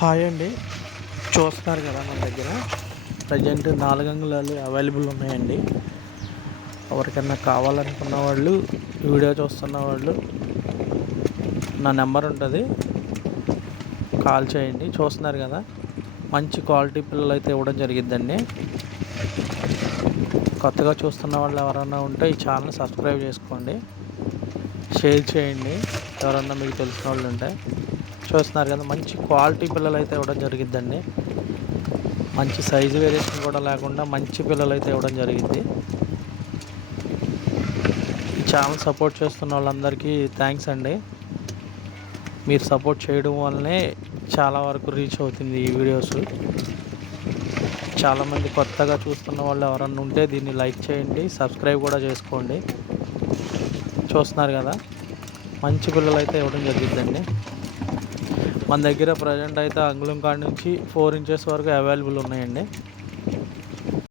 Hi అండి. చూస్తున్నారు కదా మన దగ్గర. ప్రజెంట్ నాలుగు అంగుళాలు అవైలబుల్ ఉన్నాయండి. ఎవరికైనా కావాలనుకున్న వాళ్ళు వీడియో చూస్తున్న వాళ్ళు నా నెంబర్ ఉంటుంది. కాల్ చేయండి. చూస్తున్నారు కదా మంచి క్వాలిటీ పిల్లలు అయితే ఇవ్వడం జరిగిద్దండి. కొత్తగా చూస్తున్న వాళ్ళు ఎవరైనా ఉంటే ఈ ఛానల్ సబ్స్క్రైబ్ చేసుకోండి. షేర్ చేయండి. ఎవరన్నా మీకు తెలిసిన వాళ్ళు ఉంటే. చూస్తున్నారు కదా మంచి క్వాలిటీ పిల్లలు అయితే ఇవ్వడం జరిగిద్దండి. మంచి సైజు వేరియేషన్ కూడా లేకుండా మంచి పిల్లలు అయితే ఇవ్వడం జరిగింది ఈ ఛానల్ సపోర్ట్ చేస్తున్న వాళ్ళందరికీ థ్యాంక్స్ అండి. మీరు సపోర్ట్ చేయడం వల్లనే చాలా వరకు రీచ్ అవుతుంది ఈ వీడియోస్ చాలామంది కొత్తగా చూస్తున్న వాళ్ళు ఎవరన్నా ఉంటే దీన్ని లైక్ చేయండి సబ్స్క్రైబ్ కూడా చేసుకోండి. చూస్తున్నారు కదా మంచి పిల్లలు అయితే ఇవ్వడం జరిగిద్దండి. మన దగ్గర ప్రజెంట్ అయితే అంగుళం కాడ నుంచి ఫోర్ ఇంచెస్ వరకు అవైలబుల్ ఉన్నాయండి.